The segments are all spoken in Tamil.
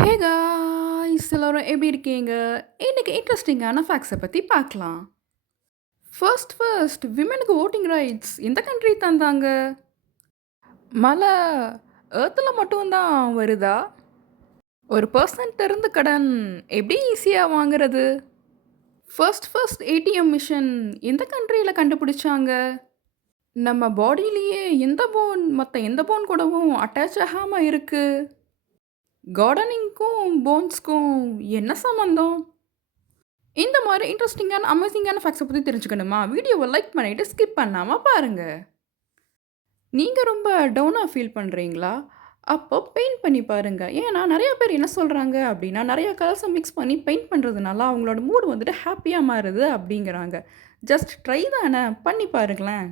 ஹே காய்ஸ் எல்லாரும் எப்படி இருக்கீங்க? இன்னைக்கு இன்ட்ரெஸ்டிங்கான ஃபேக்ட்ஸை பத்தி பார்க்கலாம். ஃபர்ஸ்ட் விமெனுக்கு வோட்டிங் ரைட்ஸ் எந்த கண்ட்ரி தந்தாங்க? மழை எர்த்தில் மட்டும் தான் வருதா? ஒரு பர்சன்ட் இருந்து கடன் எப்படி ஈஸியாக வாங்குறது? ஃபர்ஸ்ட் ஏடிஎம் மிஷின் எந்த கண்ட்ரியில் கண்டுபிடிச்சாங்க? நம்ம பாடியிலேயே எந்த போன் கூடவும் அட்டாச் ஆகாமல் இருக்கு? கார்டனிங்க்கும் போன்ஸ்க்கும் என்ன சம்மந்தம்? இந்த மாதிரி இன்ட்ரெஸ்டிங்கான, அமேசிங்கான ஃபேக்ட்ஸை பத்தி தெரிஞ்சுக்கணுமா? வீடியோவ லைக் பண்ணிட்டு ஸ்கிப் பண்ணாம பாருங்க. நீங்க ரொம்ப டவுனா ஃபீல் பண்றீங்களா? அப்போ பெயிண்ட் பண்ணி பாருங்க. ஏன்னா நெறைய பேர் என்ன சொல்றாங்க அப்டின்னா, நெறைய கலர்ஸ மிக்ஸ் பண்ணி பெயிண்ட் பண்றதுனால அவங்களோட மூட் வந்துட்டு ஹேப்பியா மாறுது அப்டிங்கிறாங்க. ஜஸ்ட் ட்ரை தான பண்ணி பாருங்களேன்.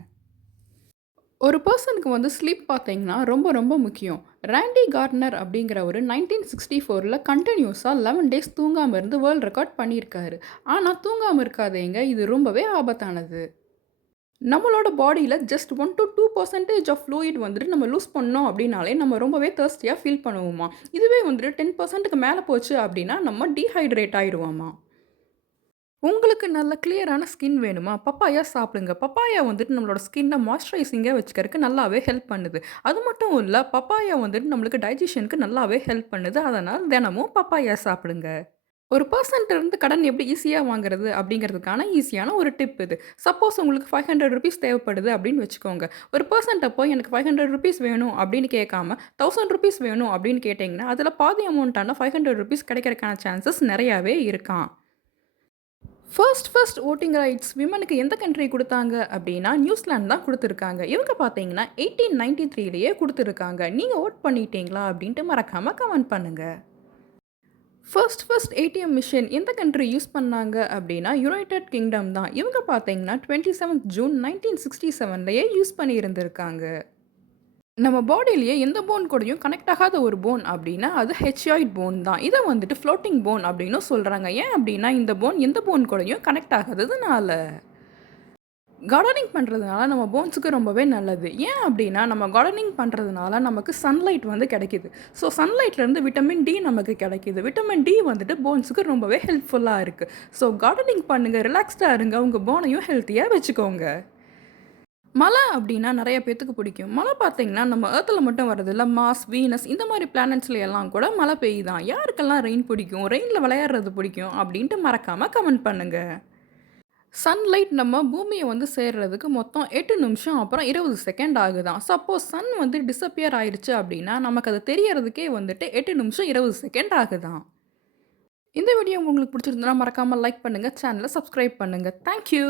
ஒரு பெர்சனுக்கு வந்து ஸ்லீப் பார்த்தீங்கன்னா, ரொம்ப ரொம்ப முக்கியம். ராண்டி கார்ட்னர் அப்படிங்கிறவரு 1964ல கன்டினியூஸா 11 டேஸ் தூங்காம இருந்து வேர்ல்ட் ரெக்கார்ட் பண்ணியிருக்காரு. ஆனா தூங்காம இருக்காதீங்க. இது ரொம்பவே ஆபத்தானது. நம்மளோட பாடியில ஜஸ்ட் 1 to 2% ஆஃப் ஃப்ளூயிட் வந்துட்டு நம்ம லூஸ் பண்ணோம் அப்படின்னாலே, நம்ம ரொம்பவே தர்ஸ்டியா ஃபீல் பண்ணுவோமாம். இதுவே வந்துட்டு 10%க்கு மேல போச்சு அப்படின்னா, நம்ம டீஹைட்ரேட் ஆயிடுவோமாம். உங்களுக்கு நல்ல கிளியரான ஸ்கின் வேணுமா? பப்பாயா சாப்பிடுங்க. பப்பாயா வந்துட்டு நம்மளோட ஸ்கின்ன மாய்ஸ்சரைசிங்கா வச்சுக்கிறதுக்கு நல்லாவே ஹெல்ப் பண்ணுது. அது மட்டும் இல்ல, பப்பாயா வந்துட்டு நம்மளுக்கு டைஜஷனுக்கு நல்லாவே ஹெல்ப் பண்ணுது. அதனால தினமும் பப்பாயா சாப்பிடுங்க. ஒரு பெர்சன்ட்ட இருந்து கடன் எப்படி ஈஸியா வாங்குறது அப்படிங்கிறதுக்கான ஈஸியான ஒரு டிப் இது. சப்போஸ் உங்களுக்கு ₹500 தேவைப்படுது அப்படின்னு வச்சுக்கோங்க. ஒரு பெர்சன்ட்ட போய் எனக்கு ₹500 வேணும் அப்படின்னு கேட்காம, ₹1000 வேணும் அப்படின்னு கேட்டீங்கன்னா, அதில பாதி அமௌண்ட்டான ₹500 கிடைக்கிறதுக்கான சான்சஸ் நெறையாவே இருக்காம். வோட்டிங் ரைட்ஸ் விமனுக்கு எந்த கண்ட்ரி குடுத்தாங்க அப்டின்னா, நியூசிலாந்து தான் குடுத்துருக்காங்க. இவங்க பார்த்தீங்கன்னா, 1893லயே குடுத்துருக்காங்க. நீங்க வோட் பண்ணிட்டீங்களா? அப்டின்ட்டு மறக்காம கமெண்ட் பண்ணுங்க. ஏடிஎம் மிஷின் எந்த கண்ட்ரி யூஸ் பண்ணாங்க அப்டின்னா, யுனைட்டட் கிங்டம் தான். இவங்க பார்த்தீங்கன்னா, 27 ஜூன் 1967லயே யூஸ் பண்ணியிருந்திருக்காங்க. நம்ம பாடியிலேயே எந்த போன் கூடயும் கனெக்ட் ஆகாத ஒரு போன் அப்படின்னா, அது ஹெட்சாய்ட் போன் தான். இத வந்துட்டு ஃப்ளோட்டிங் போன் அப்படின்னும் சொல்றாங்க. ஏன் அப்படின்னா, இந்த போன் எந்த போன் கூடயும் கனெக்ட் ஆகாததுனால. கார்டனிங் பண்றதுனால நம்ம போன்ஸுக்கு ரொம்பவே நல்லது. ஏன் அப்படின்னா, நம்ம கார்டனிங் பண்றதுனால நமக்கு சன்லைட் வந்து கிடைக்குது. ஸோ சன்லைட்லேருந்து விட்டமின் டி நமக்கு கிடைக்குது. விட்டமின் டி வந்துட்டு போன்ஸுக்கு ரொம்பவே ஹெல்ப்ஃபுல்லா இருக்கு. ஸோ கார்டனிங் பண்ணுங்க, ரிலாக்ஸ்டா இருங்க, உங்க போனையும் ஹெல்த்தியா வச்சுக்கோங்க. மழை அப்படின்னா நெறைய பேத்துக்கு பிடிக்கும். மழை பார்த்தீங்கன்னா, நம்ம எர்த்ல மட்டும் வரதில்ல. மார்ஸ், வீனஸ் இந்த மாரி பிளானட்ஸ்ல எல்லாம் கூட மழை பெய்யுதாம். யாருக்கெல்லாம் ரெயின் பிடிக்கும்? ரெயின்ல விளையாடுறது பிடிக்கும்? அப்படின்ட்டு மறக்காம கமெண்ட் பண்ணுங்க. சன்லைட் நம்ம பூமிய வந்து சேர்றதுக்கு மொத்தம் 8 நிமிஷம், அப்புறம் 20 செகண்ட் ஆகுதாம். சப்போஸ் சன் வந்து டிஸப்பியர் ஆயிருச்சு அப்படின்னா, நமக்கு அது தெரியறதுக்கே வந்துட்டு 8 நிமிஷம் 20 செகண்ட் ஆகுதாம். இந்த வீடியோ உங்களுக்கு பிடிச்சிருந்ததுன்னா மறக்காம லைக் பண்ணுங்க. சேனல சப்ஸ்கிரைப் பண்ணுங்க. Thank you.